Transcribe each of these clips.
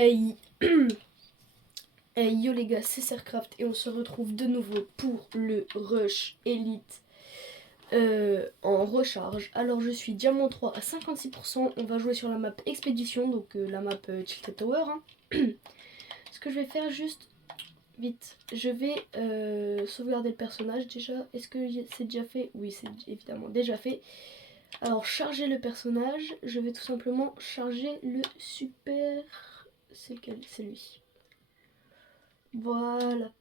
Hey, hey yo les gars, c'est Sercraft et on se retrouve de nouveau pour le Rush Elite en recharge. Alors je suis Diamant 3 à 56%, on va jouer sur la map Expédition, donc la map Tilted Tower. Hein. Ce que je vais faire juste, vite, je vais sauvegarder le personnage déjà. Est-ce que c'est déjà fait? Oui, c'est évidemment déjà fait. Alors charger le personnage, je vais tout simplement charger le super... C'est lequel? C'est lui. Voilà.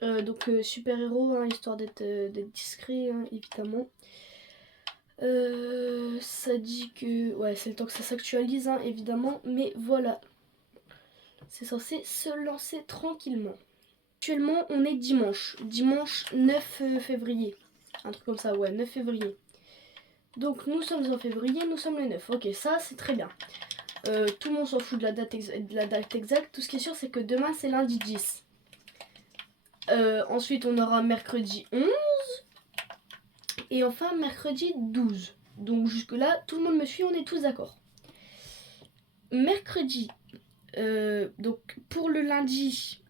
Donc super héros, hein, histoire d'être discret, hein, évidemment. Ça dit que... Ouais, c'est le temps que ça s'actualise, hein, évidemment. Mais voilà. C'est censé se lancer tranquillement. Actuellement, on est dimanche. Dimanche 9 février. Un truc comme ça, ouais, 9 février. Donc nous sommes en février, nous sommes le 9. Ok, ça c'est très bien. Tout le monde s'en fout de la date exacte. Tout ce qui est sûr, c'est que demain c'est lundi 10. Ensuite, on aura mercredi 11. Et enfin, mercredi 12. Donc jusque-là, tout le monde me suit, on est tous d'accord. Mercredi, donc pour le lundi,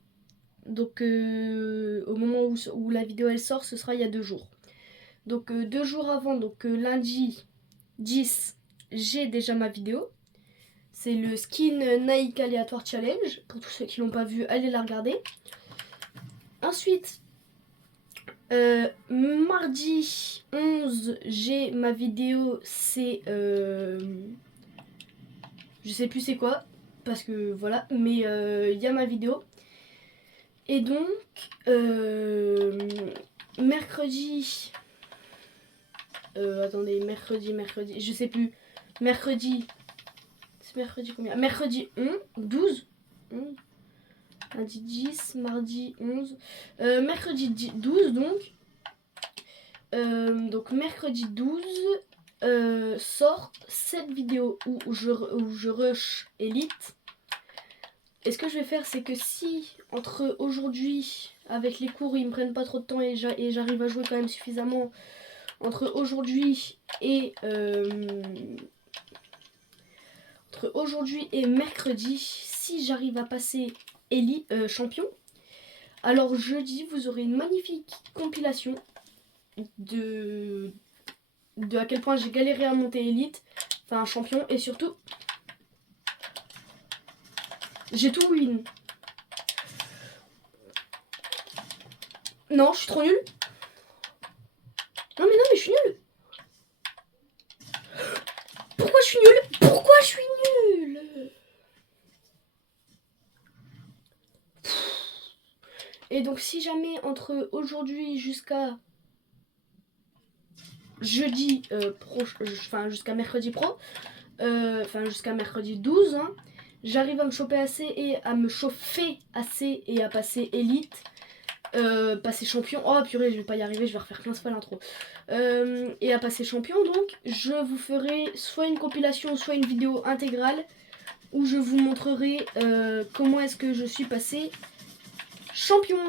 donc au moment où la vidéo elle sort, ce sera il y a 2 jours. Donc 2 jours avant, donc lundi 10, j'ai déjà ma vidéo. C'est le skin Nike Aléatoire Challenge. Pour tous ceux qui l'ont pas vu, allez la regarder. Ensuite, mardi 11, j'ai ma vidéo, c'est... je sais plus c'est quoi, parce que voilà, mais il y a ma vidéo. Et donc, mercredi... attendez, mercredi, je sais plus. Mercredi... C'est mercredi combien? Mercredi 12. Lundi 10, mardi 11. Mercredi 12 donc. Donc mercredi 12 sort cette vidéo où je rush Elite. Et ce que je vais faire, c'est que si entre aujourd'hui, avec les cours ils me prennent pas trop de temps et j'arrive à jouer quand même suffisamment, entre aujourd'hui et mercredi, si j'arrive à passer champion, alors jeudi vous aurez une magnifique compilation de à quel point j'ai galéré à monter Elite, enfin champion, et surtout j'ai tout win. Non, je suis trop nulle. Non mais je suis nulle. Pourquoi je suis nulle? Pourquoi je suis nulle? Et donc si jamais entre aujourd'hui jusqu'à jeudi enfin jusqu'à mercredi pro, enfin jusqu'à mercredi 12, hein, j'arrive à me chauffer assez et à passer Elite, passer champion. Oh purée, je vais pas y arriver, je vais refaire 15 fois l'intro. Et à passer champion, donc je vous ferai soit une compilation, soit une vidéo intégrale où je vous montrerai comment est-ce que je suis passé champion.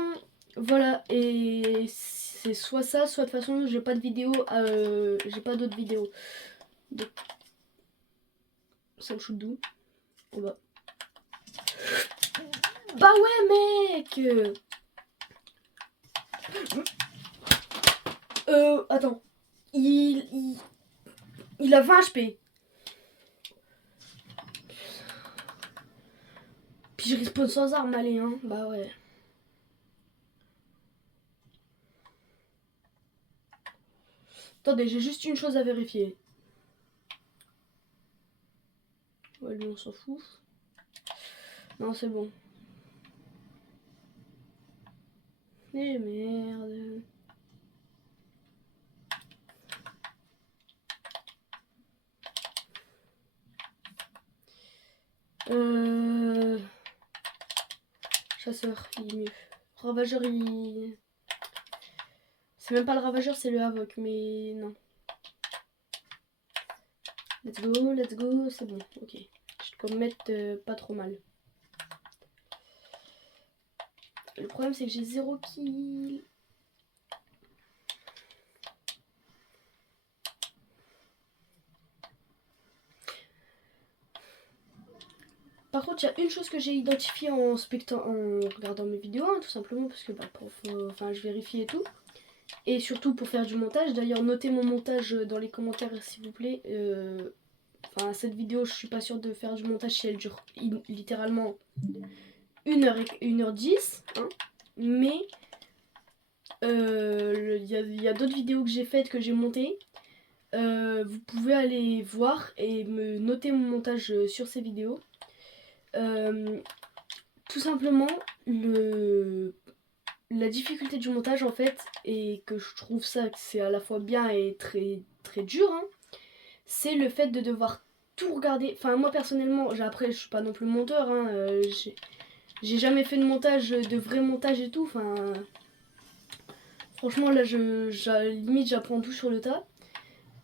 Voilà, et c'est soit ça, soit de toute façon j'ai pas de vidéo, j'ai pas d'autres vidéos. Donc, ça me shoot d'où? En bas. Bah ouais mec. Attends. Il a 20 HP. Puis je respawn sans arme, allez hein. Bah ouais. Attendez, j'ai juste une chose à vérifier. Ouais, lui on s'en fout. Non, c'est bon. Eh merde. Chasseur, il est mieux. Ravageur, il... C'est même pas le ravageur, c'est le havoc, mais non. Let's go, c'est bon, ok. Je peux me mettre pas trop mal. Le problème c'est que j'ai 0 kill. par contre, il y a une chose que j'ai identifiée en regardant mes vidéos, hein, tout simplement, parce que je vérifie et tout. Et surtout pour faire du montage. D'ailleurs, notez mon montage dans les commentaires, s'il vous plaît. Cette vidéo, je suis pas sûre de faire du montage si elle dure littéralement 1h10. Hein. Mais il y a d'autres vidéos que j'ai faites, que j'ai montées. Vous pouvez aller voir et me noter mon montage sur ces vidéos. Tout simplement, la difficulté du montage en fait, et que je trouve ça que c'est à la fois bien et très très dur, hein, c'est le fait de devoir tout regarder. Enfin moi personnellement, après je suis pas non plus monteur, hein, j'ai jamais fait de montage, de vrai montage et tout. Enfin franchement là limite j'apprends tout sur le tas.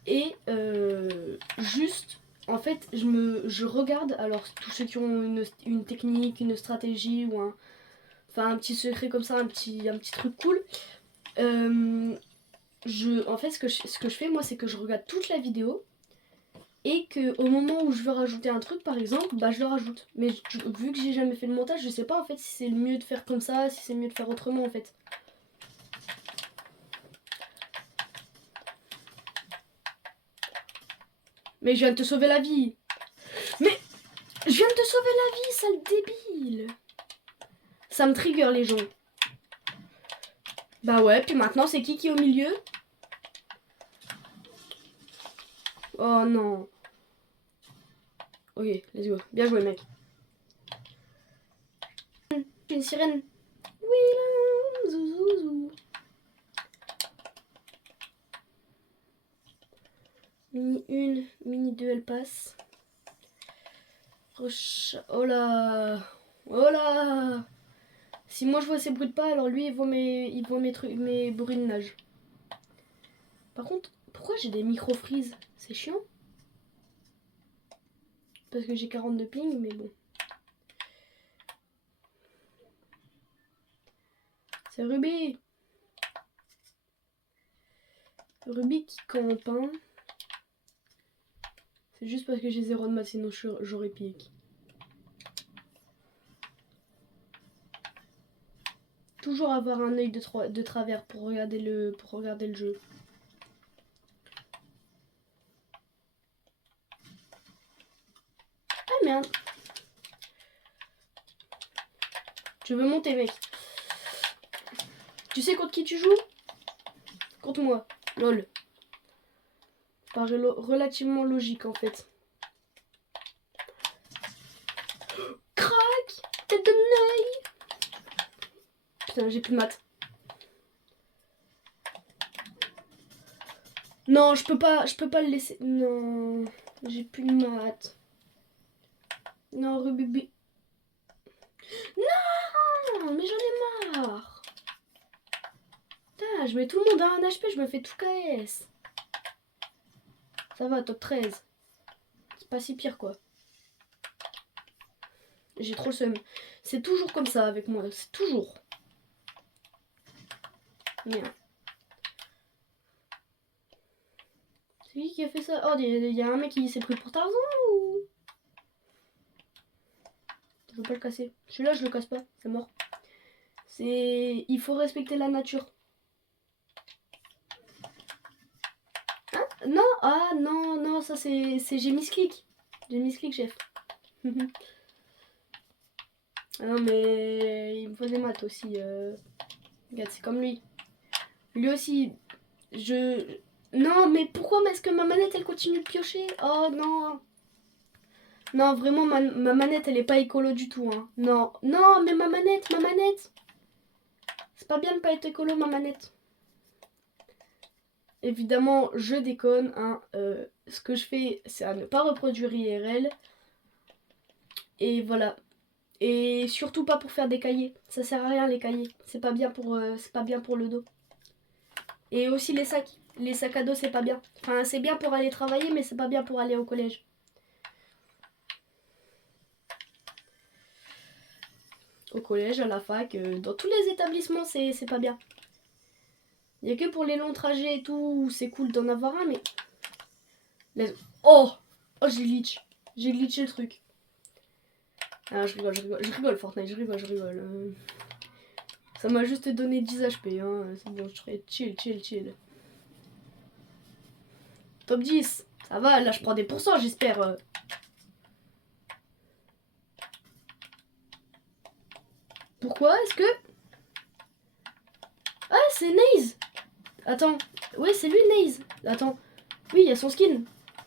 Et juste en fait je regarde, alors tous ceux qui ont une technique, une stratégie ou un petit secret comme ça, un petit truc cool. En fait, ce que je fais, moi, c'est que je regarde toute la vidéo et que au moment où je veux rajouter un truc, par exemple, je le rajoute. Mais vu que j'ai jamais fait le montage, je sais pas en fait si c'est mieux de faire comme ça, si c'est mieux de faire autrement en fait. Mais je viens de te sauver la vie. Mais je viens de te sauver la vie, sale débile. Ça me trigger les gens. Bah ouais, puis maintenant c'est qui est au milieu? Oh non. Ok, let's go. Bien joué, mec. Une sirène. Oui, zouzou. Mini 1, mini 2, elle passe. Oh là. Oh là. Si moi je vois ces bruits de pas, alors lui il voit mes bruits de nage. Par contre, pourquoi j'ai des micro-freeze? C'est chiant. Parce que j'ai 42 ping, mais bon. C'est Ruby. Ruby qui campe, hein. C'est juste parce que j'ai 0 de maths, sinon j'aurais pique. Toujours avoir un œil de travers pour regarder le jeu. Ah merde. Tu veux monter, mec? Tu sais contre qui tu joues? Contre moi. Lol. Paraît relativement logique en fait. Crac! Tête de Neuil! Putain, j'ai plus de maths. Non, je peux pas le laisser. Non, j'ai plus de maths. Non, Ruby. Non, mais j'en ai marre. Putain, je mets tout le monde à 1 HP, je me fais tout KS. Ça va, top 13. C'est pas si pire quoi. J'ai trop le seum. C'est toujours comme ça avec moi, c'est toujours. Merde. C'est qui a fait ça? Oh, il y a un mec qui s'est pris pour Tarzan ou... Je veux pas le casser. Celui-là, je le casse pas, c'est mort. Il faut respecter la nature. Hein? Non, ah non, non, ça c'est j'ai misclick. J'ai misclick, chef. Ah non, mais il me faut des maths aussi. Regarde, c'est comme lui. Lui aussi, Non, mais pourquoi est-ce que ma manette, elle continue de piocher? Oh non. Non, vraiment, ma manette, elle est pas écolo du tout. Hein. Non, non, mais ma manette. C'est pas bien de pas être écolo, ma manette. Évidemment, je déconne. Hein. Ce que je fais, c'est à ne pas reproduire IRL. Et voilà. Et surtout pas pour faire des cahiers. Ça sert à rien, les cahiers. C'est pas bien pour le dos. Et aussi les sacs. Les sacs à dos, c'est pas bien. Enfin, c'est bien pour aller travailler, mais c'est pas bien pour aller au collège. Au collège, à la fac, dans tous les établissements, c'est pas bien. Il n'y a que pour les longs trajets et tout, où c'est cool d'en avoir un, mais... Oh, j'ai glitché le truc. Ah, je rigole Fortnite, je rigole. Ça m'a juste donné 10 HP, hein. C'est bon, je serai chill. Top 10, ça va, là je prends des pourcents, j'espère. Pourquoi est-ce que... Ah, c'est Naze. Attends, ouais, c'est lui Naze. Attends, oui, il y a son skin.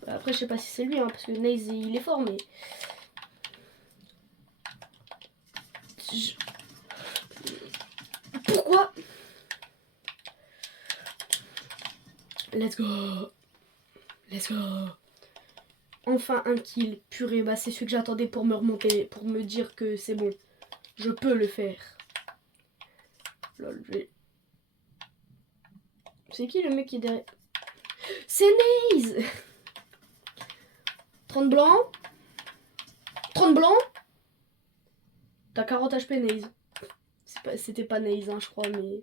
Après, je sais pas si c'est lui, hein, parce que Naze, il est fort, mais... Pourquoi? Let's go. Enfin un kill, purée, bah c'est ce que j'attendais pour me remonter, pour me dire que c'est bon. Je peux le faire. Lol, c'est qui le mec qui est derrière? C'est Naze. 30 blancs. 30 blancs. T'as 40 HP Naze. C'était pas Naze, hein, je crois, mais...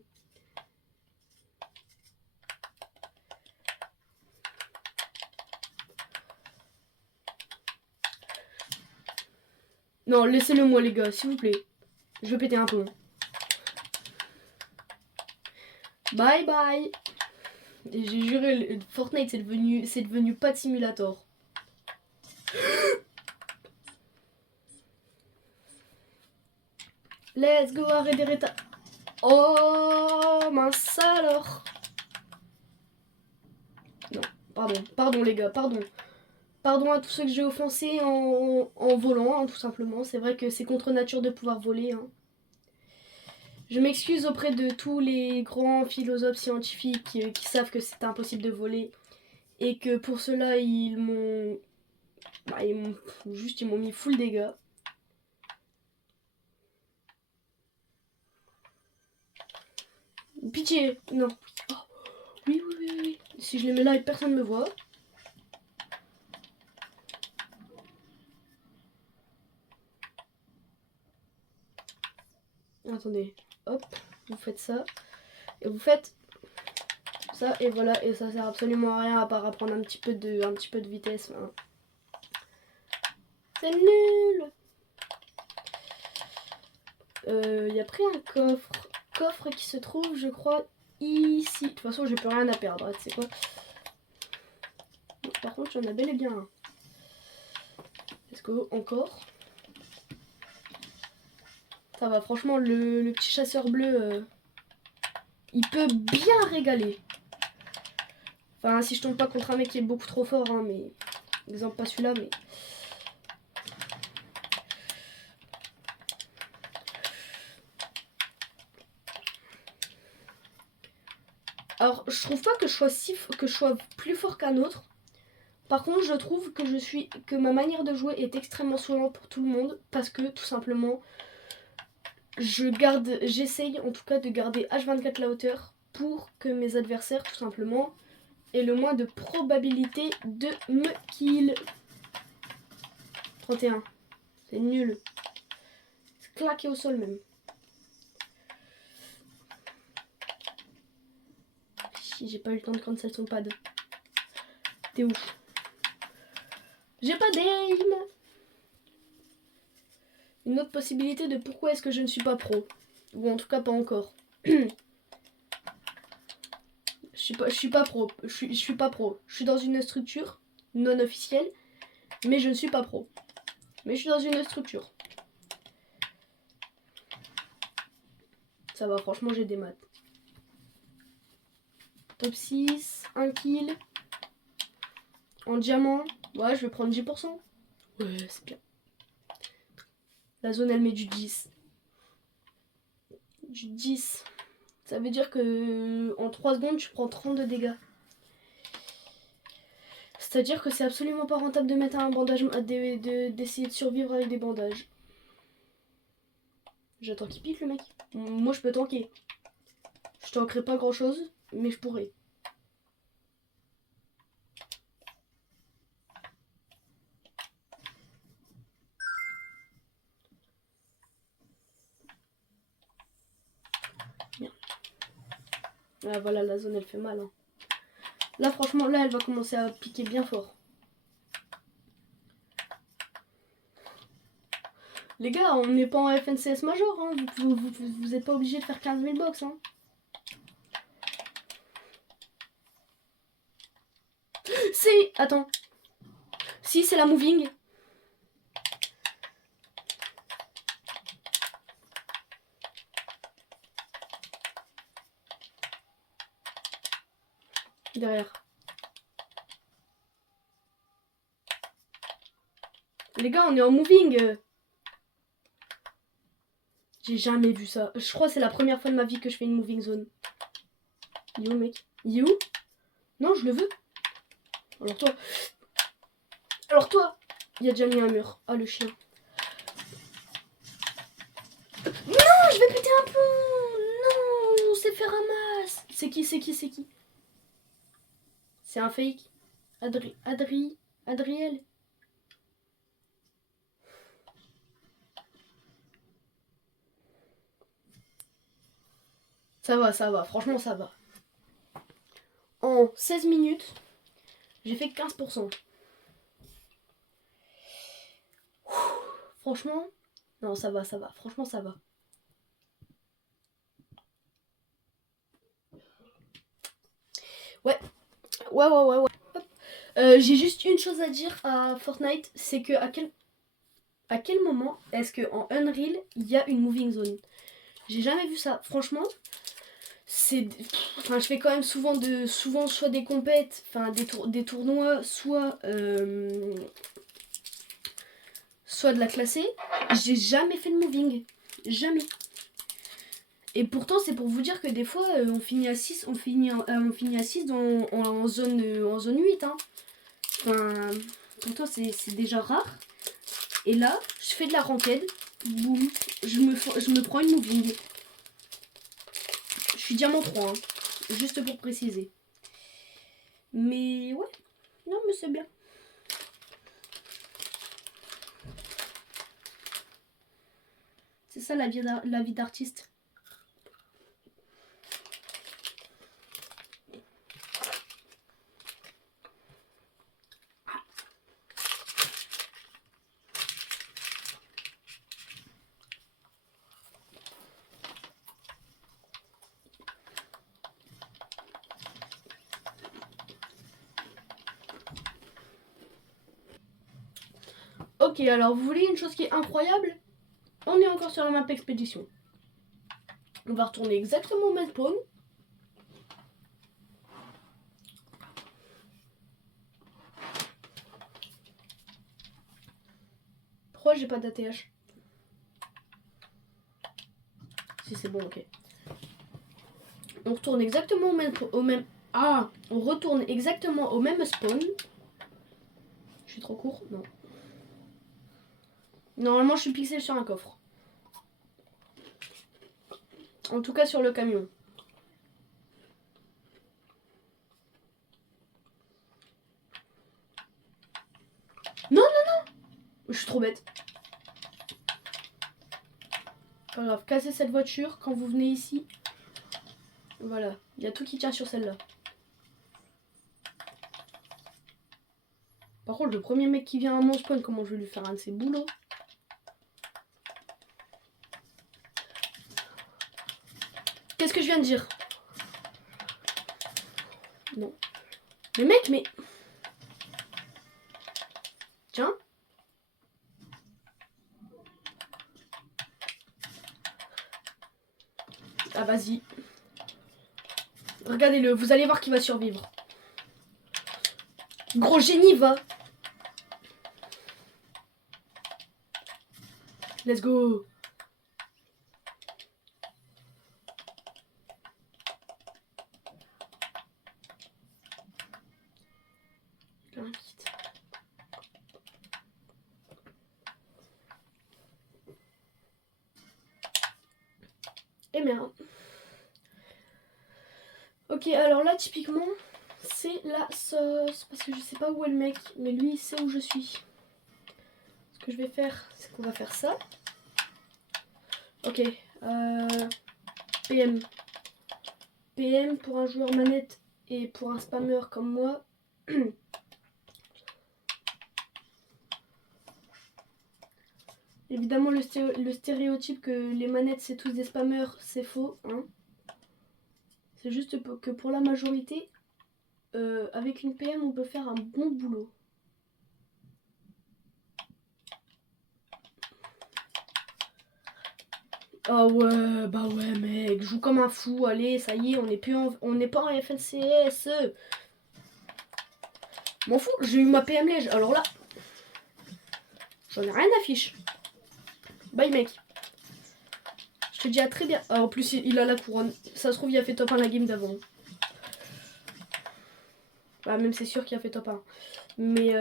Non, laissez-le moi les gars, s'il vous plaît. Je vais péter un peu. Bye bye. J'ai juré, Fortnite c'est devenu pas de simulator. Let's go, arrête des réta... Oh, mince alors. Non, pardon les gars, pardon. Pardon à tous ceux que j'ai offensés en volant, hein, tout simplement. C'est vrai que c'est contre nature de pouvoir voler. Hein. Je m'excuse auprès de tous les grands philosophes scientifiques qui savent que c'est impossible de voler. Et que pour cela, ils m'ont mis full dégâts. Pitié, non. Oh, oui. Si je les mets là et personne ne me voit. Attendez, hop, vous faites ça. Et vous faites ça, et voilà. Et ça sert absolument à rien à part à prendre un petit peu de vitesse. Hein. C'est nul. Y a pris un coffre qui se trouve, je crois, ici. De toute façon, j'ai plus rien à perdre, tu sais quoi. Par contre, j'en ai bel et bien un. Let's go, encore. Ça va, franchement, le petit chasseur bleu, il peut bien régaler. Enfin, si je tombe pas contre un mec qui est beaucoup trop fort, hein, mais... Exemple, pas celui-là, mais... Alors, je trouve pas que je sois plus fort qu'un autre. Par contre, je trouve que ma manière de jouer est extrêmement souriante pour tout le monde. Parce que, tout simplement, j'essaye en tout cas de garder H24 la hauteur pour que mes adversaires, tout simplement, aient le moins de probabilité de me kill. 31. C'est nul. C'est claqué au sol même. J'ai pas eu le temps de cancel son pad. T'es ouf. J'ai pas d'aim. Une autre possibilité de pourquoi est-ce que je ne suis pas pro. Ou en tout cas pas encore. Je suis pas pro. Je suis pas pro. Je suis dans une structure non officielle. Mais je ne suis pas pro. Mais je suis dans une structure. Ça va, franchement j'ai des maths. Top 6, 1 kill. En diamant. Ouais, je vais prendre 10%. Ouais, c'est bien. La zone, elle met du 10. Du 10. Ça veut dire que en 3 secondes, tu prends 30 de dégâts. C'est-à-dire que c'est absolument pas rentable de mettre un bandage, d'essayer de survivre avec des bandages. J'attends qu'il pique le mec. Moi, je peux tanker. Je tankerai pas grand-chose, mais je pourrais. Bien. Ah, voilà, la zone, elle fait mal. Hein. Là, franchement, là, elle va commencer à piquer bien fort. Les gars, on n'est pas en FNCS Major, hein. Vous êtes pas obligé de faire 15 000 box, hein. C'est... Attends. Si, c'est la moving. Derrière. Les gars, on est en moving. J'ai jamais vu ça. Je crois que c'est la première fois de ma vie que je fais une moving zone. Il est où, mec? Il est où? Non, je le veux. Alors toi. Il a déjà mis un mur. Ah, le chien. Non, je vais péter un pont. Non, on s'est fait ramasse. C'est qui? C'est un fake. Adriel. Ça va. Franchement, ça va. En 16 minutes, j'ai fait 15%. Franchement, non, ça va. Franchement, ça va. Ouais. J'ai juste une chose à dire à Fortnite, c'est que à quel moment est-ce que en Unreal il y a une moving zone? J'ai jamais vu ça. Franchement, je fais quand même souvent soit des compètes, enfin des tournois, soit de la classée. J'ai jamais fait de moving, jamais. Et pourtant, c'est pour vous dire que des fois, on finit à 6, on finit à 6 en zone 8. Hein. Enfin, pourtant, c'est déjà rare. Et là, je fais de la ranked. Boum. Je me prends une moving. Je suis diamant 3. Hein, juste pour préciser. Mais ouais. Non, mais c'est bien. C'est ça la vie d'artiste. Ok, alors vous voulez une chose qui est incroyable? On est encore sur la map expédition. On va retourner exactement au même spawn. Pourquoi j'ai pas d'ATH? Si c'est bon, ok. On retourne exactement au même... Ah, on retourne exactement au même spawn. Je suis trop court? Non. Normalement, je suis pixel sur un coffre. En tout cas, sur le camion. Non. Je suis trop bête. Pas grave, cassez cette voiture quand vous venez ici. Voilà, il y a tout qui tient sur celle-là. Par contre, le premier mec qui vient à mon spawn, comment je vais lui faire un de ses boulots? Qu'est-ce que je viens de dire? Non. Mais mec, mais... Tiens. Ah, vas-y. Regardez-le, vous allez voir qu'il va survivre. Gros génie, va. Let's go. Et merde. Ok, alors là, typiquement, c'est la sauce. Parce que je sais pas où est le mec, mais lui, il sait où je suis. Ce que je vais faire, c'est qu'on va faire ça. Ok. PM. PM pour un joueur manette et pour un spammer comme moi. Évidemment, le stéréotype que les manettes c'est tous des spammers, c'est faux. Hein. C'est juste que pour la majorité, avec une PM, on peut faire un bon boulot. Ah ouais, bah ouais mec, joue comme un fou, allez, ça y est, on n'est pas en FNCS. M'en fous, j'ai eu ma PM lège, alors là, j'en ai rien à fiche. Bye mec. Je te dis à très bien. Ah, en plus, il a la couronne. Ça se trouve, il a fait top 1 la game d'avant. Bah, même c'est sûr qu'il a fait top 1. Mais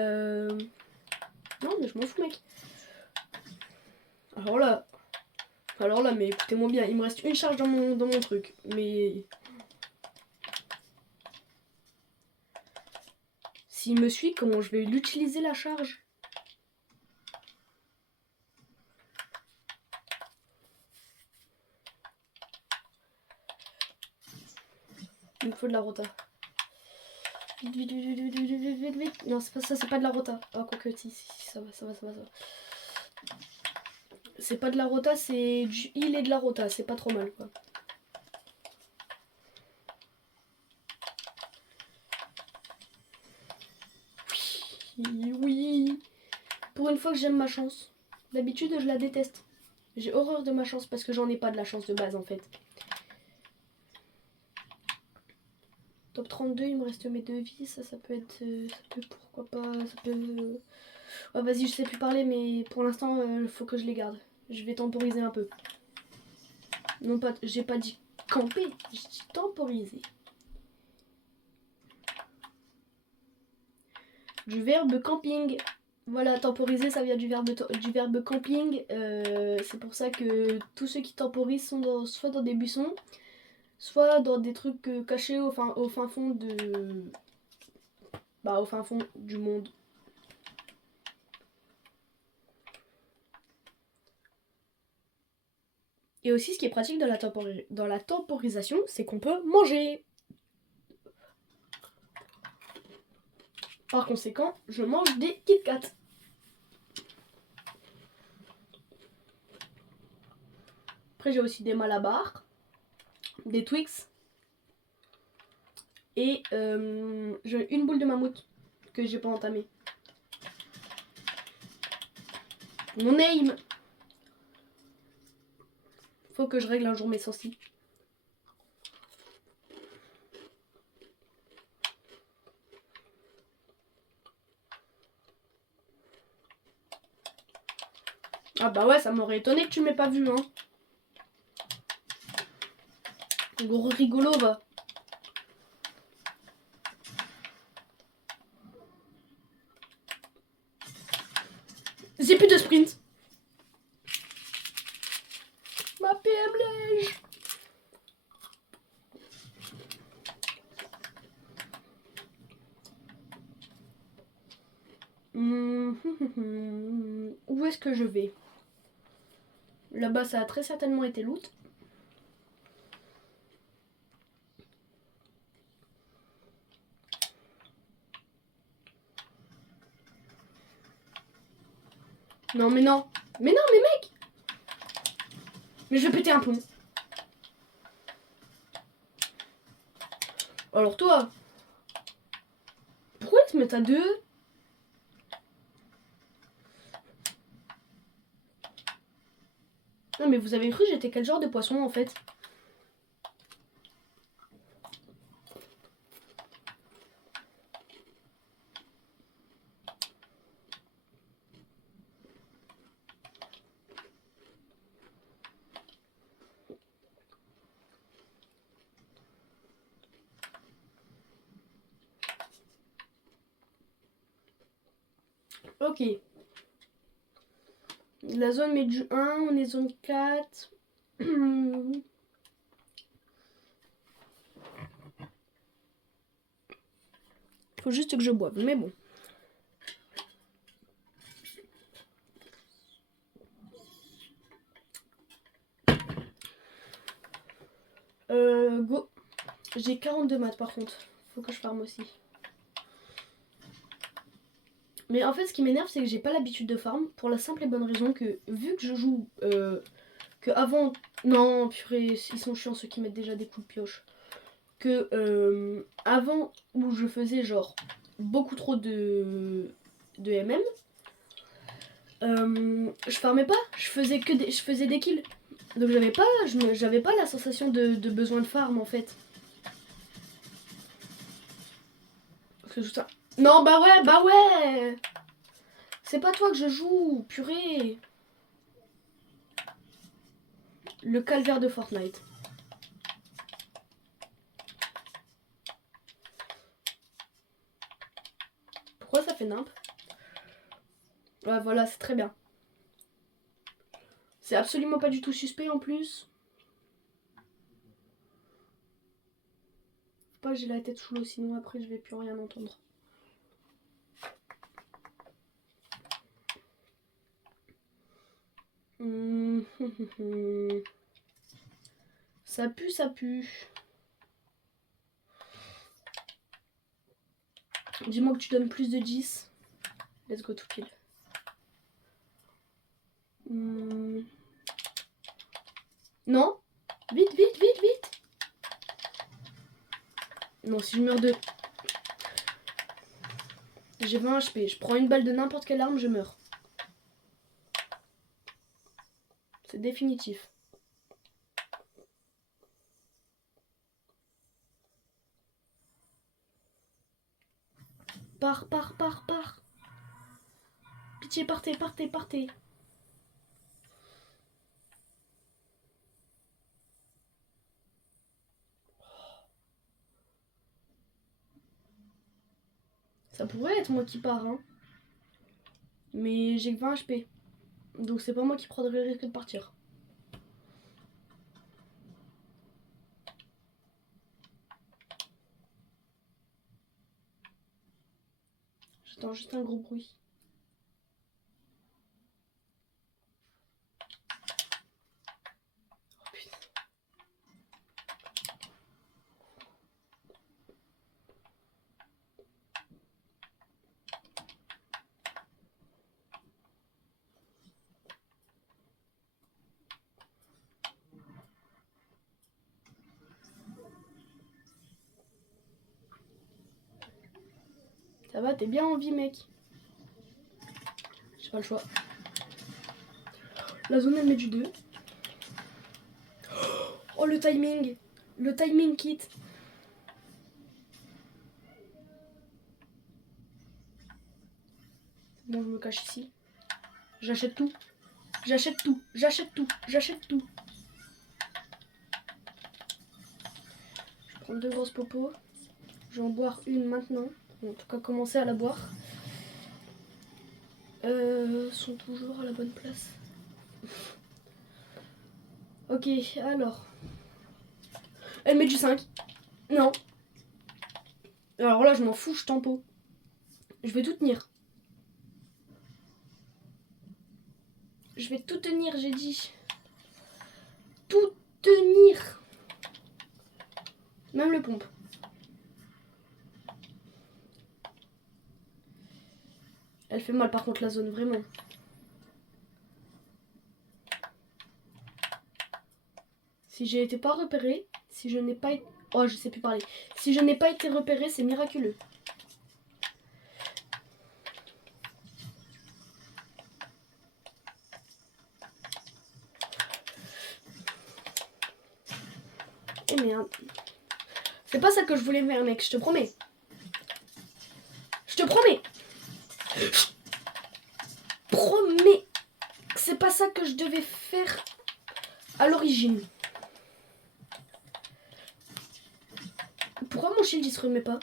non, mais je m'en fous, mec. Alors là, mais écoutez-moi bien, il me reste une charge dans mon truc. Mais s'il me suit, comment je vais l'utiliser la charge? Il me faut de la rota. Vite. Non, c'est pas ça, c'est pas de la rota. Ah, quoique, si, ça va. C'est pas de la rota, c'est du heal et de la rota. C'est pas trop mal, quoi. Oui. Pour une fois que j'aime ma chance. D'habitude, je la déteste. J'ai horreur de ma chance parce que j'en ai pas de la chance de base, en fait. Top 32, il me reste mes 2 vies. Ça peut être... ça peut, pourquoi pas... Ça peut... Oh, vas-y, je sais plus parler, mais pour l'instant, faut que je les garde. Je vais temporiser un peu. Non, pas... J'ai pas dit camper, j'ai dit temporiser. Du verbe camping. Voilà, temporiser, ça vient du verbe camping. C'est pour ça que tous ceux qui temporisent sont soit dans des buissons, soit dans des trucs cachés au fin fond de... Bah, au fin fond du monde. Et aussi, ce qui est pratique dans la temporisation, c'est qu'on peut manger. Par conséquent, je mange des Kit Kat. Après, j'ai aussi des Malabars, des Twix et j'ai une boule de mammouth que j'ai pas entamée. Mon aim. Faut que je règle un jour mes sensi. Ah bah ouais, ça m'aurait étonné que tu m'aies pas vu, hein. Gros rigolo, va. J'ai plus de sprint. Ma PM lège. Où est-ce que je vais? Là-bas, ça a très certainement été loot. Non, mais non. Mais non, mais mec. Mais je vais péter un plomb. Alors toi, pourquoi ils se mettent à deux? Non mais vous avez cru j'étais quel genre de poisson en fait? Ok. La zone met du 1, on est zone 4. Faut juste que je boive, mais bon. Go. J'ai 42 maths par contre. Faut que je farme aussi. Mais en fait, ce qui m'énerve, c'est que j'ai pas l'habitude de farm pour la simple et bonne raison que, vu que je joue, que avant. Non, purée, ils sont chiants ceux qui mettent déjà des coups de pioche. Que avant, où je faisais genre beaucoup trop de MM, je farmais pas, je faisais des kills. Donc j'avais pas la sensation de besoin de farm en fait. Parce que ça... Non, bah ouais. C'est pas toi que je joue, purée. Le calvaire de Fortnite. Pourquoi ça fait nimp? Ouais, voilà, c'est très bien. C'est absolument pas du tout suspect en plus. Faut pas que j'ai la tête sous l'eau, sinon après je vais plus rien entendre. Ça pue, ça pue. Dis-moi que tu donnes plus de 10. Let's go to kill. Non. Vite. Non, si je meurs de... J'ai 20 HP. Je prends une balle de n'importe quelle arme, je meurs. C'est définitif. Pars. Pitié, partez. Ça pourrait être moi qui pars, hein. Mais j'ai que 20 HP. Donc c'est pas moi qui prendrai le risque de partir. J'entends juste un gros bruit. Oh putain. Ça va, t'es bien en vie, mec. J'ai pas le choix. La zone, elle met du 2. Oh, le timing. Le timing kit. Bon, je me cache ici. J'achète tout. Je prends 2 grosses popos. Je vais en boire une maintenant. En tout cas, commencer à la boire. Sont toujours à la bonne place. Ok, alors. Elle met du 5. Non. Alors là, je m'en fous, je tempo. Je vais tout tenir. Je vais tout tenir, j'ai dit. Tout tenir. Même le pompe. Elle fait mal par contre la zone, vraiment. Si j'ai été pas repéré, si je n'ai pas été... Oh, je sais plus parler. Si je n'ai pas été repéré, c'est miraculeux. Eh merde. C'est pas ça que je voulais faire, mec, je te promets. Je te promets. Promets que c'est pas ça que je devais faire à l'origine. Pourquoi mon shield il se remet pas?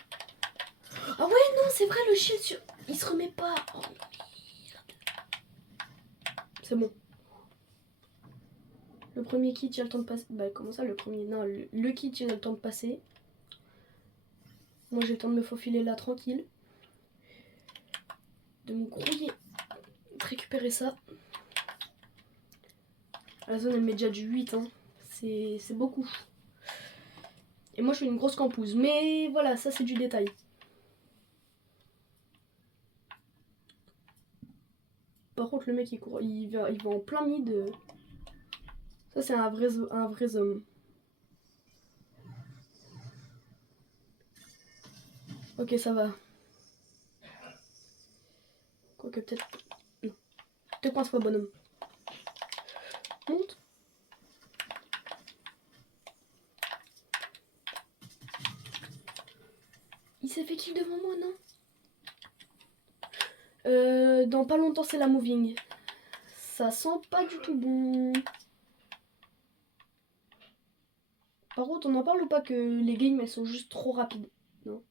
Ah ouais, non, c'est vrai, le shield il se remet pas. Oh merde. C'est bon. Le premier kit, il a le temps de passer. Bah, comment ça, le premier? Non, le kit, il a le temps de passer. Moi, j'ai le temps de me faufiler là, tranquille. De me grouiller. De récupérer ça. La zone, elle met déjà du 8, hein. C'est beaucoup. Et moi, je suis une grosse campouse. Mais voilà, ça, c'est du détail. Par contre, le mec, il court, il va en plein mid. Ça, c'est un vrai homme. Ok, ça va. Quoique peut-être... Non. Te coince pas, bonhomme. Monte. Il s'est fait kill devant moi, non? Dans pas longtemps, c'est la moving. Ça sent pas du tout bon. Par contre, on en parle ou pas que les games, elles sont juste trop rapides? Non.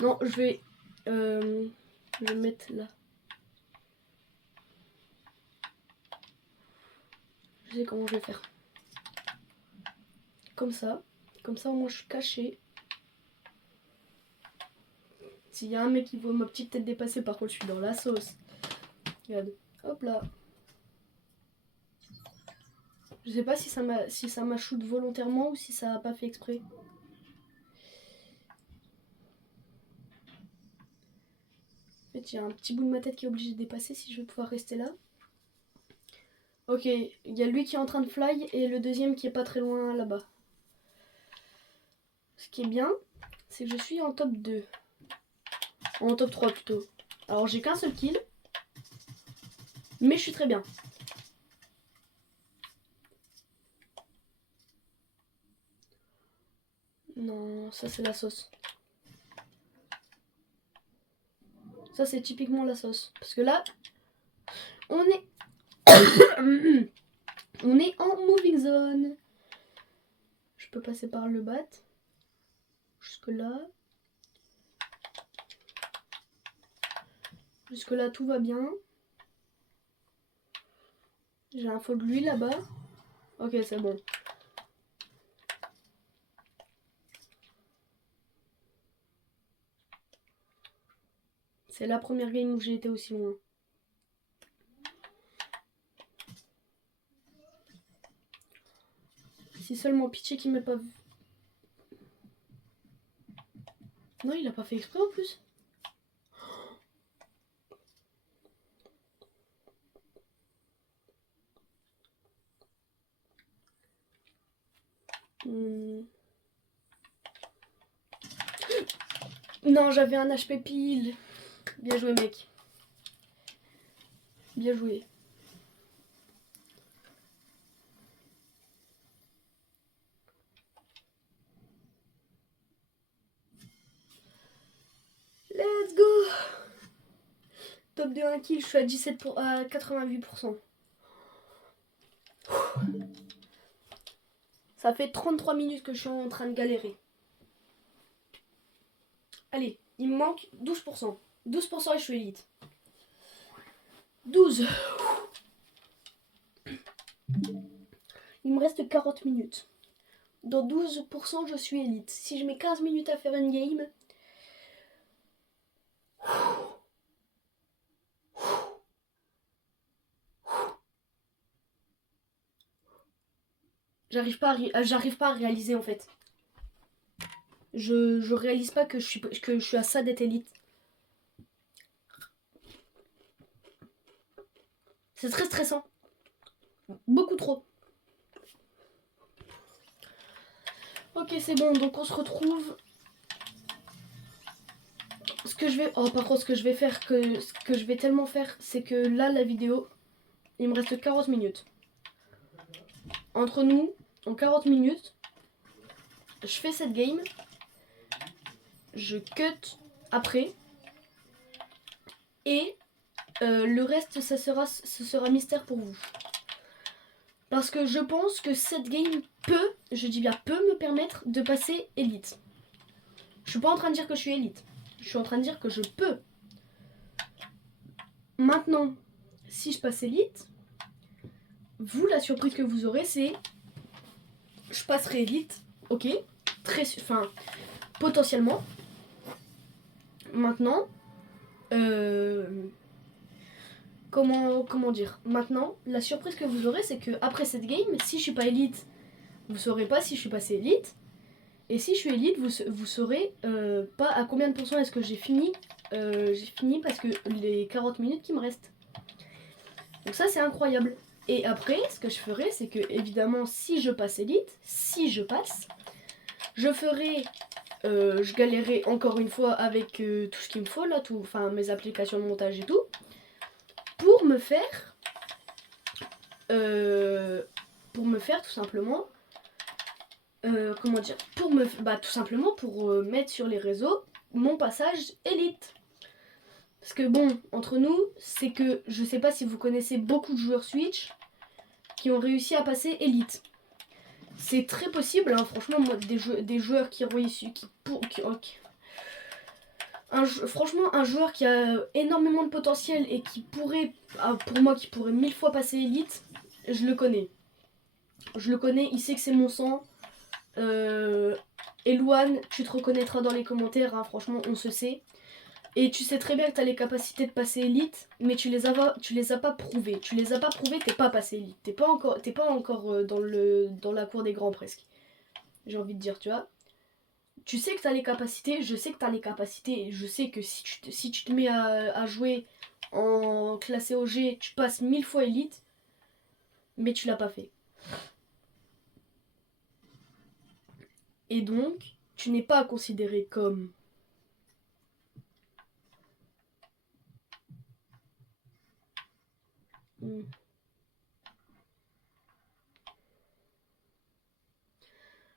Non, je vais mettre là. Je sais comment je vais faire. Comme ça. Comme ça, au moins, je suis cachée. S'il y a un mec qui voit ma petite tête dépasser, par contre, je suis dans la sauce. Regarde. Hop là. Je sais pas si ça m'a shoot volontairement ou si ça a pas fait exprès. En fait, il y a un petit bout de ma tête qui est obligé de dépasser si je veux pouvoir rester là. Ok, il y a lui qui est en train de fly et le deuxième qui est pas très loin là-bas. Ce qui est bien, c'est que je suis en top 2. En top 3 plutôt. Alors j'ai qu'un seul kill. Mais je suis très bien. Non, ça c'est la sauce. Ça c'est typiquement la sauce. Parce que là, on est... on est en moving zone. Je peux passer par le bat. Jusque là. Jusque là tout va bien. J'ai un faux de lui là-bas. Ok, c'est bon. C'est la première game où j'ai été aussi loin. Si seulement Pitché qui m'a pas vu. Non, il a pas fait exprès en plus. Non, j'avais un HP pile. Bien joué, mec. Bien joué. Let's go. Top de 1 kill, je suis à 88%. Ça fait 33 minutes que je suis en train de galérer. Allez, il me manque 12%. 12% et je suis élite. 12. Il me reste 40 minutes. Dans 12%, je suis élite. Si je mets 15 minutes à faire une game... J'arrive pas à réaliser en fait. Je réalise pas que je suis à ça d'être élite. C'est très stressant. Beaucoup trop. Ok, c'est bon, donc on se retrouve. Par contre, ce que je vais faire, ce que je vais tellement faire, c'est que là, la vidéo, il me reste 40 minutes. Entre nous, en 40 minutes, je fais cette game. Je cut après. Et le reste, ce sera mystère pour vous. Parce que je pense que cette game peut, je dis bien peut, me permettre de passer élite. Je suis pas en train de dire que je suis élite. Je suis en train de dire que je peux. Maintenant, si je passe élite, vous, la surprise que vous aurez, c'est... Je passerai élite, ok. Potentiellement. Maintenant, comment dire? Maintenant, la surprise que vous aurez, c'est que après cette game, si je suis pas élite, vous saurez pas si je suis passé élite. Et si je suis élite, vous saurez pas à combien de pourcents est-ce que j'ai fini. J'ai fini parce que les 40 minutes qui me restent. Donc ça c'est incroyable. Et après, ce que je ferai, c'est que évidemment, si je passe élite, je ferai, je galérerai encore une fois avec tout ce qu'il me faut là, enfin mes applications de montage et tout, pour me faire, tout simplement, comment dire, tout simplement pour mettre sur les réseaux mon passage élite. Parce que bon, entre nous, c'est que je sais pas si vous connaissez beaucoup de joueurs Switch qui ont réussi à passer élite. C'est très possible, hein, franchement, moi, des joueurs qui ont réussi, franchement, un joueur qui a énormément de potentiel et qui pourrait, pour moi, qui pourrait 1000 fois passer élite, je le connais. Je le connais, il sait que c'est mon sang. Elouane, tu te reconnaîtras dans les commentaires, hein, franchement, on se sait. Et tu sais très bien que tu as les capacités de passer élite, mais tu les as pas prouvées. Tu les as pas prouvées, t'es pas passé élite. T'es pas encore dans la cour des grands presque. J'ai envie de dire, tu vois. Tu sais que tu as les capacités, je sais que tu as les capacités, et je sais que si tu te mets à jouer en classé OG, tu passes 1000 fois élite, mais tu l'as pas fait. Et donc, tu n'es pas considéré comme Le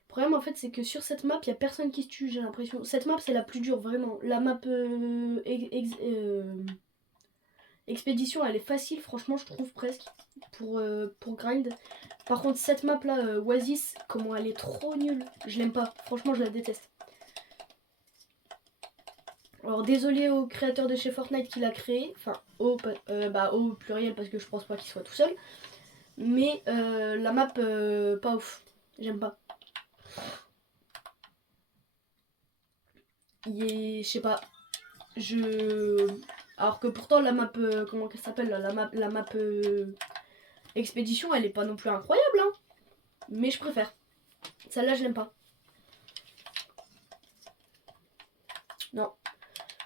problème en fait c'est que sur cette map il y a personne qui se tue, j'ai l'impression. Cette map c'est la plus dure vraiment. La map expédition elle est facile franchement je trouve presque pour grind. Par contre cette map là Oasis, comment elle est trop nulle. Je l'aime pas, franchement je la déteste. Alors désolé au créateur de chez Fortnite qui l'a créé, enfin au pluriel parce que je pense pas qu'il soit tout seul. Mais la map pas ouf, j'aime pas. Je sais pas, alors que pourtant la map, comment qu'elle s'appelle là, la map expédition elle est pas non plus incroyable hein. Mais je préfère. Celle-là je l'aime pas. Non.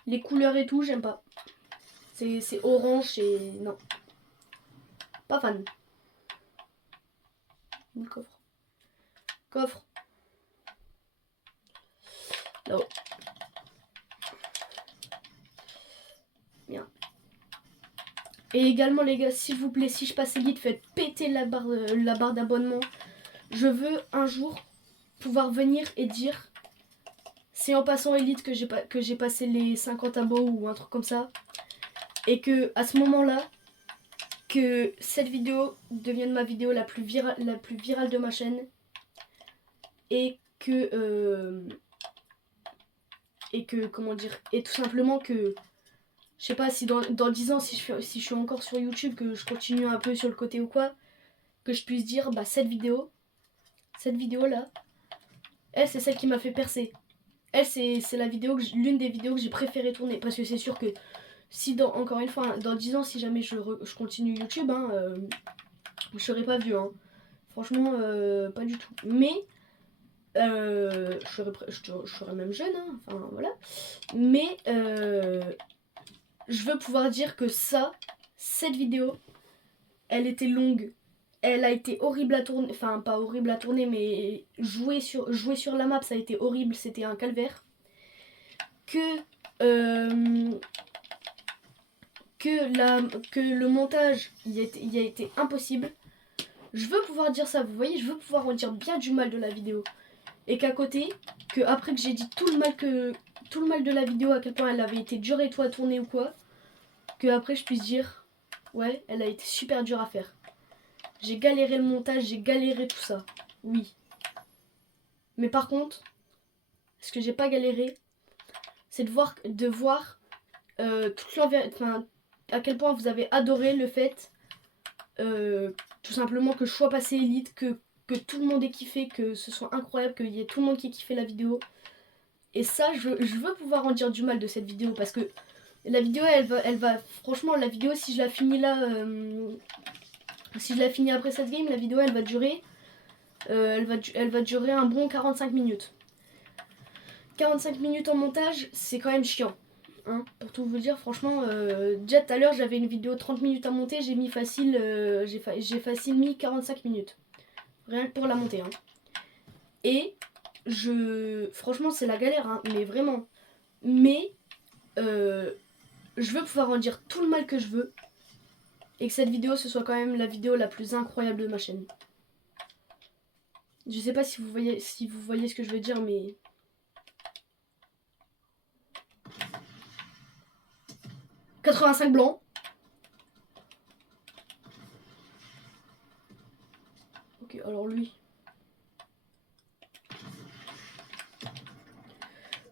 Les couleurs et tout j'aime pas. C'est orange et non. Pas fan. Le coffre. Coffre. Là-haut. Bien. Et également les gars, s'il vous plaît, si je passe élite, faites péter la barre d'abonnement. Je veux un jour pouvoir venir et dire c'est en passant élite que j'ai passé les 50 abos ou un truc comme ça. Et que à ce moment-là, que cette vidéo devienne ma vidéo la plus virale de ma chaîne. Et que comment dire, et tout simplement que je sais pas si dans 10 ans si je suis encore sur YouTube, que je continue un peu sur le côté ou quoi, que je puisse dire bah cette vidéo là, elle c'est celle qui m'a fait percer. Elle c'est l'une des vidéos que j'ai préféré tourner, parce que c'est sûr que si encore une fois dans 10 ans si jamais je continue YouTube hein, je serai pas vieux hein. Franchement pas du tout. Mais je serais même jeune hein, enfin voilà. Mais je veux pouvoir dire que cette vidéo, elle était longue. Elle a été horrible à tourner, enfin pas horrible à tourner, mais jouer sur la map, ça a été horrible, c'était un calvaire. Que le montage, il a été impossible. Je veux pouvoir dire ça, vous voyez, je veux pouvoir en dire bien du mal de la vidéo. Et qu'à côté, que après que j'ai dit tout le mal de la vidéo, à quel point elle avait été dure et tout à tourner ou quoi, que après je puisse dire ouais, elle a été super dure à faire. J'ai galéré le montage, j'ai galéré tout ça. Oui. Mais par contre, ce que j'ai pas galéré, c'est de voir toute enfin, à quel point vous avez adoré le fait tout simplement que je sois passé élite, que tout le monde ait kiffé, que ce soit incroyable, qu'il y ait tout le monde qui ait kiffé la vidéo. Et ça, je veux pouvoir en dire du mal de cette vidéo, parce que la vidéo, elle va franchement, la vidéo, si je la finis là, si je la finis après cette game, la vidéo, elle va durer, elle va durer un bon 45 minutes. 45 minutes en montage, c'est quand même chiant. hein, pour tout vous dire, franchement, déjà tout à l'heure j'avais une vidéo 30 minutes à monter, j'ai mis facile, j'ai facile mis 45 minutes. Rien que pour la monter, hein. Et franchement c'est la galère, hein, mais vraiment. Mais je veux pouvoir en dire tout le mal que je veux. Et que cette vidéo ce soit quand même la vidéo la plus incroyable de ma chaîne. Je sais pas si vous voyez ce que je veux dire, mais... « 85 blancs. » Ok, alors lui.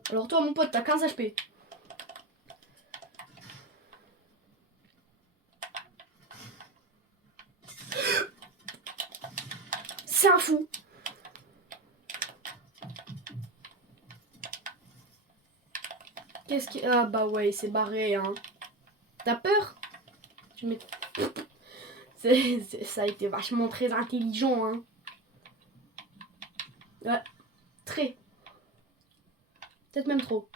Alors toi mon pote, t'as 15 HP. C'est un fou. Qu'est-ce qui... Ah bah ouais, c'est barré, hein. T'as peur? Tu mets... Ça a été vachement très intelligent, hein. Ouais, très. Peut-être même trop.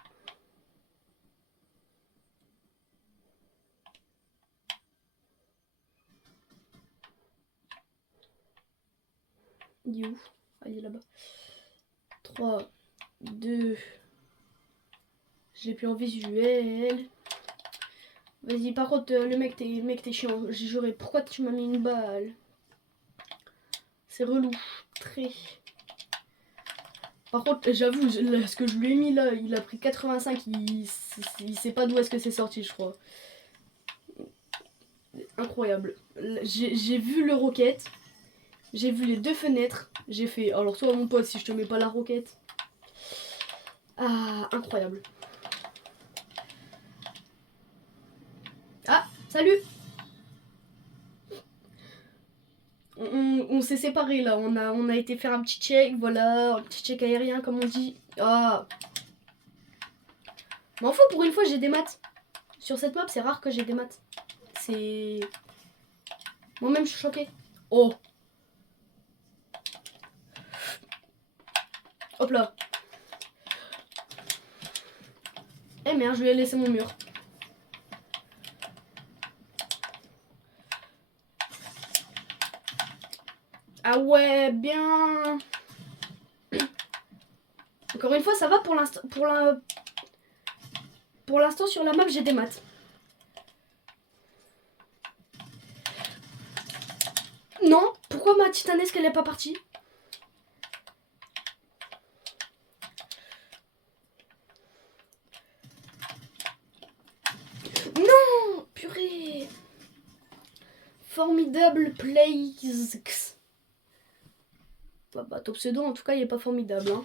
Il est où? Ah, il est là-bas. 3, 2... J'ai plus en visuel. Vas-y, par contre, le mec, t'es chiant. J'ai juré. Pourquoi tu m'as mis une balle? C'est relou. Très. Par contre, j'avoue, ce que je lui ai mis là, il a pris 85. Il sait pas d'où est-ce que c'est sorti, je crois. Incroyable. J'ai vu le roquette. J'ai vu les deux fenêtres. J'ai fait. Alors, toi, mon pote, si je te mets pas la roquette. Ah, incroyable. Ah, salut! On s'est séparés là, on a été faire un petit check, voilà, un petit check aérien comme on dit. Ah. M'en fous, pour une fois j'ai des maths. Sur cette map c'est rare que j'ai des maths. C'est... Moi-même je suis choquée. Oh. Hop là. Eh merde, je lui ai laissé mon mur. Ah ouais, bien. Encore une fois, ça va pour l'instant. Pour l'instant, sur la map, j'ai des maths. Non, pourquoi ma titanesque, elle est pas partie? Non, purée. Formidable plays. Bah, ton pseudo, en tout cas, il est pas formidable. Hein.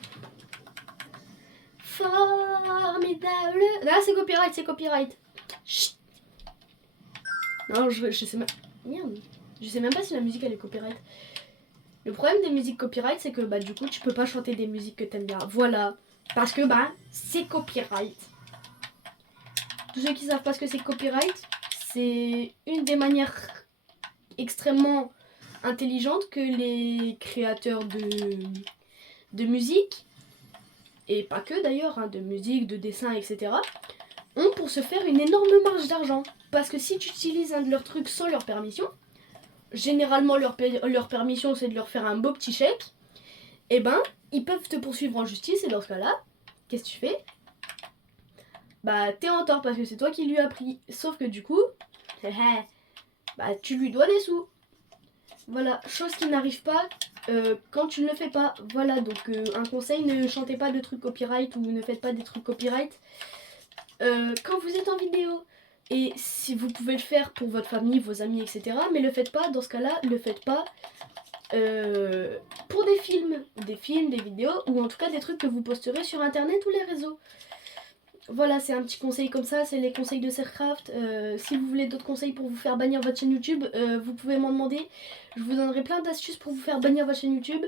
Formidable. Là, c'est copyright, c'est copyright. Chut. Non, je sais même... Merde. Je sais même pas si la musique, elle est copyright. Le problème des musiques copyright, c'est que, bah, du coup, tu peux pas chanter des musiques que t'aimes bien. Voilà. Parce que, bah, c'est copyright. Tous ceux qui savent pas ce que c'est copyright, c'est une des manières extrêmement intelligentes que les créateurs de musique, et pas que d'ailleurs, hein, de musique, de dessin, etc., ont pour se faire une énorme marge d'argent. Parce que si tu utilises un de leurs trucs sans leur permission, généralement leur permission c'est de leur faire un beau petit chèque, et ben ils peuvent te poursuivre en justice, et dans ce cas-là, qu'est-ce que tu fais? Bah t'es en tort parce que c'est toi qui lui as pris. Sauf que du coup, bah tu lui dois des sous. Voilà, chose qui n'arrive pas quand tu ne le fais pas. Voilà, donc un conseil, ne chantez pas de trucs copyright ou ne faites pas des trucs copyright quand vous êtes en vidéo. Et si vous pouvez le faire pour votre famille, vos amis, etc. Mais le faites pas, dans ce cas-là, le faites pas pour des films, des vidéos, ou en tout cas des trucs que vous posterez sur internet ou les réseaux. Voilà, c'est un petit conseil comme ça, c'est les conseils de Sercraft. Si vous voulez d'autres conseils pour vous faire bannir votre chaîne YouTube, vous pouvez m'en demander. Je vous donnerai plein d'astuces pour vous faire bannir votre chaîne YouTube.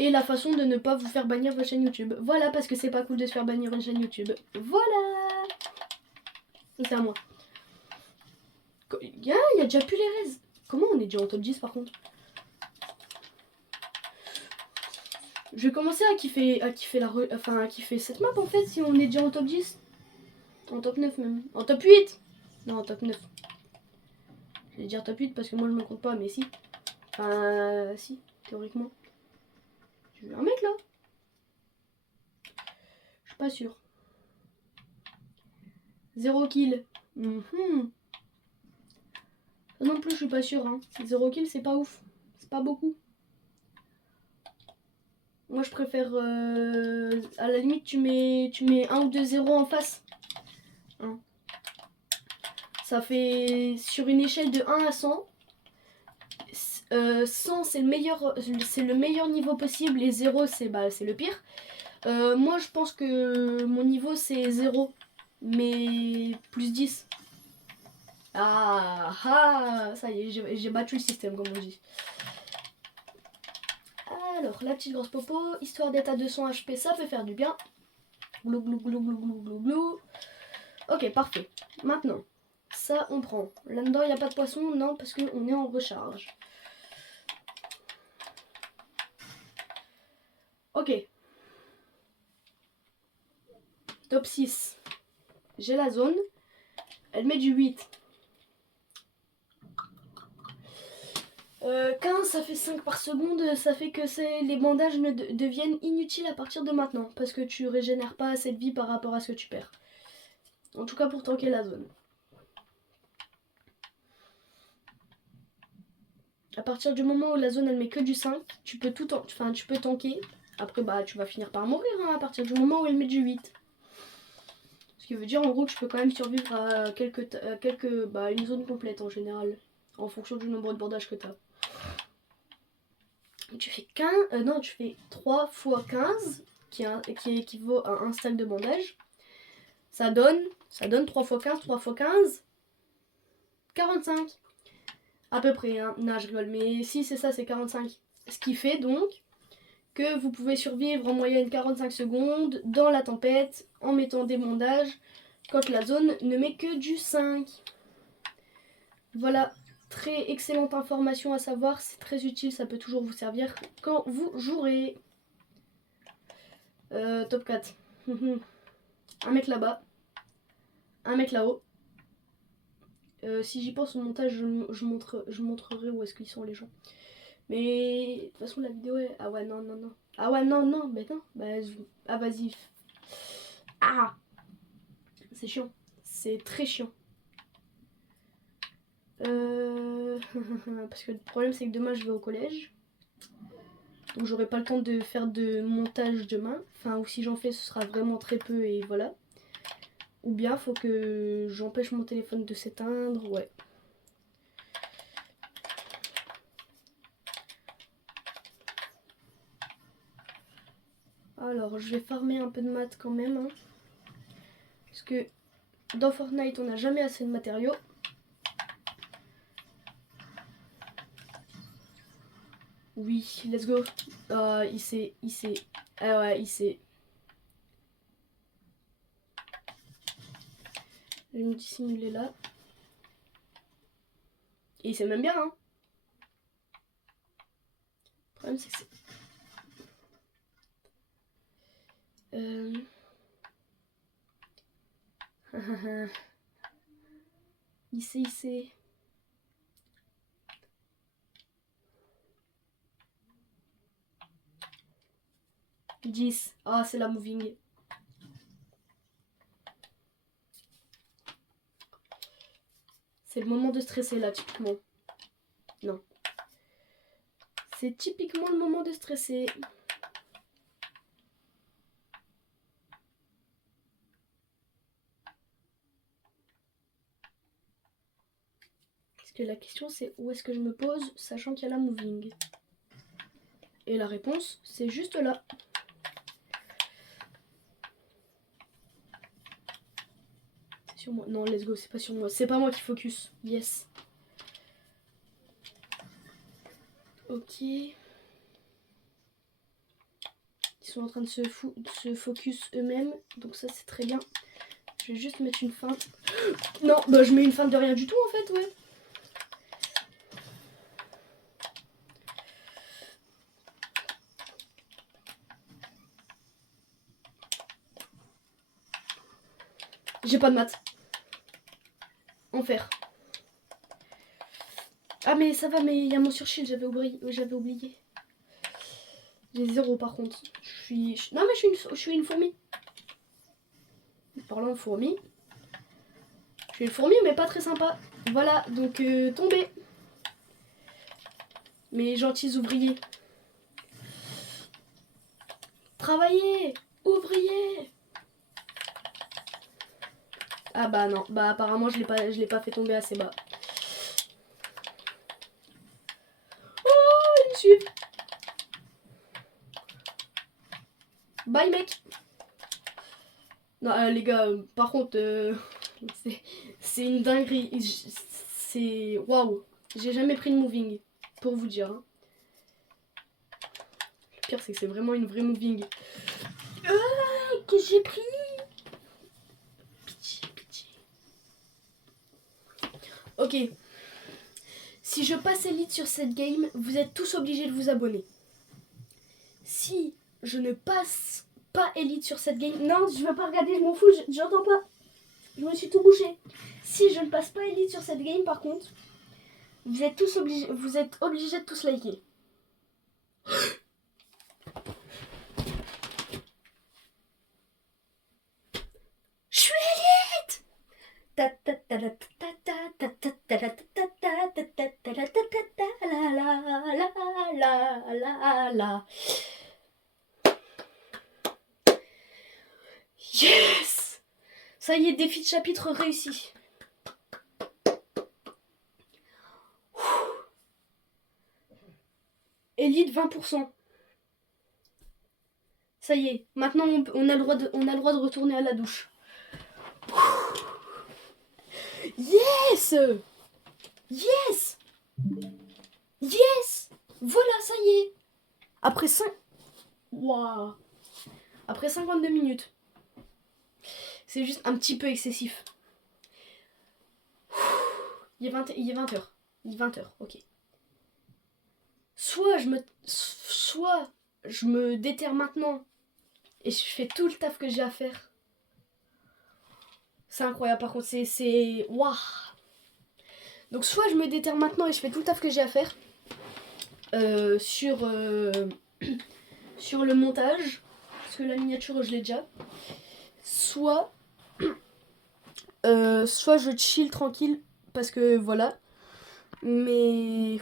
Et la façon de ne pas vous faire bannir votre chaîne YouTube. Voilà, parce que c'est pas cool de se faire bannir une chaîne YouTube. Voilà. C'est à moi. Il y a déjà plus les raises. Comment on est déjà en top 10 par contre? Je vais commencer à kiffer cette map en fait si on est déjà en top 10. En top 9 même. En top 8. Non, en top 9. Je vais dire top 8 parce que moi je me compte pas, mais si. Enfin, si, théoriquement. J'ai vu un mec là. Je suis pas sûr. 0 kill. Ça non plus, je suis pas sûr. Hein. 0 kill, c'est pas ouf. C'est pas beaucoup. Moi, je préfère... à la limite, tu mets 1 ou 2 0 en face. Hein. Ça fait... Sur une échelle de 1 à 100... 100, c'est le meilleur niveau possible. Et 0, c'est le pire. Moi, je pense que mon niveau, c'est 0. Mais plus 10. Ah, ah, ça y est, j'ai battu le système, comme on dit. Alors, la petite grosse popo, histoire d'être à 200 HP, ça peut faire du bien. Glou, glou, glou, glou, glou, glou, glou. Ok, parfait. Maintenant, ça, on prend. Là-dedans, il n'y a pas de poisson, non, parce qu'on est en recharge. Ok. Top 6. J'ai la zone. Elle met du 8. 15, ça fait 5 par seconde, ça fait que les bandages deviennent inutiles à partir de maintenant. Parce que tu régénères pas assez de vie par rapport à ce que tu perds. En tout cas pour tanker la zone. À partir du moment où la zone elle met que du 5, tu peux tu peux tanker. Après bah tu vas finir par mourir hein, à partir du moment où elle met du 8. Ce qui veut dire en gros que tu peux quand même survivre à une zone complète en général. En fonction du nombre de bandages que tu as. Tu fais 15, non, tu fais 3 fois 15 qui équivaut à un stack de bandage. Ça donne 3 fois 15, 3 fois 15, 45. À peu près, hein. Non, je rigole, mais si c'est ça, c'est 45. Ce qui fait donc que vous pouvez survivre en moyenne 45 secondes dans la tempête en mettant des bandages quand la zone ne met que du 5. Voilà, très excellente information à savoir, c'est très utile, ça peut toujours vous servir quand vous jouerez. Top 4. Un mec là-bas, un mec là-haut. Si j'y pense au montage, je montrerai où est-ce qu'ils sont les gens. Mais de toute façon la vidéo est... Ah ouais non. Ah ouais non, mais non. Ah vas-y. Ah, c'est chiant. C'est très chiant. Parce que le problème c'est que demain je vais au collège. Donc j'aurai pas le temps de faire de montage demain. Enfin ou si j'en fais ce sera vraiment très peu et voilà. Ou bien faut que j'empêche mon téléphone de s'éteindre. Ouais. Alors je vais farmer un peu de maths quand même. Hein. Parce que dans Fortnite on n'a jamais assez de matériaux. Oui, let's go. Il sait. Ah ouais, il sait. Je vais me dissimuler là. Et il sait même bien, hein. Le problème, c'est que c'est... Il sait. 10. Ah, c'est la moving. C'est le moment de stresser là, typiquement. Non. C'est typiquement le moment de stresser. Parce que la question c'est où est-ce que je me pose, sachant qu'il y a la moving. Et la réponse, c'est juste là. C'est sur moi. Non, let's go, c'est pas sur moi. C'est pas moi qui focus. Yes. Ok. Ils sont en train de se focus eux-mêmes. Donc ça, c'est très bien. Je vais juste mettre une feinte. Non, bah je mets une feinte de rien du tout en fait, ouais. j'ai pas de maths. Enfer. Ah mais ça va, mais il y a mon surchill, j'avais oublié. J'ai 0 par contre. Non mais je suis une fourmi. Parlant de fourmi. Je suis une fourmi mais pas très sympa. Voilà, donc tombé. Mes gentils ouvriers. Travaillez, ouvriers. Ah bah non, bah apparemment je l'ai pas fait tomber assez bas. Oh, ils me suivent. Bye mec. Non les gars, par contre, c'est une dinguerie. C'est waouh. J'ai jamais pris de moving, pour vous dire. Hein. Le pire c'est que c'est vraiment une vraie moving. Que j'ai pris. Pitié. Ok. Si je passe élite sur cette game, vous êtes tous obligés de vous abonner. Si je ne passe pas élite sur cette game... Non, je veux pas regarder, je m'en fous, j'entends pas. Je me suis tout bouché. Si je ne passe pas élite sur cette game, par contre, vous êtes obligés de tous liker. Je suis élite. Yes! Ça y est, défi de chapitre réussi. Élite 20%. Ça y est, maintenant on a le droit de retourner à la douche. Yes! Yes! Yes! Voilà, ça y est. Après 52 minutes. C'est juste un petit peu excessif. Il est 20h. Il est 20h, ok. Soit je me déterre maintenant et je fais tout le taf que j'ai à faire. C'est incroyable, par contre, c'est... Waouh! Donc soit je me déterre maintenant et je fais tout le taf que j'ai à faire sur le montage, parce que la miniature je l'ai déjà. Soit je chill tranquille, parce que voilà. Mais...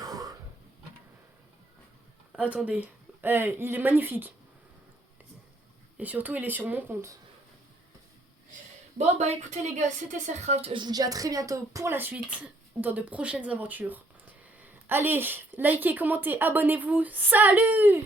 Attendez. Il est magnifique. Et surtout, il est sur mon compte. Bon, bah écoutez les gars, c'était Sercraft. Je vous dis à très bientôt pour la suite, dans de prochaines aventures. Allez, likez, commentez, abonnez-vous. Salut!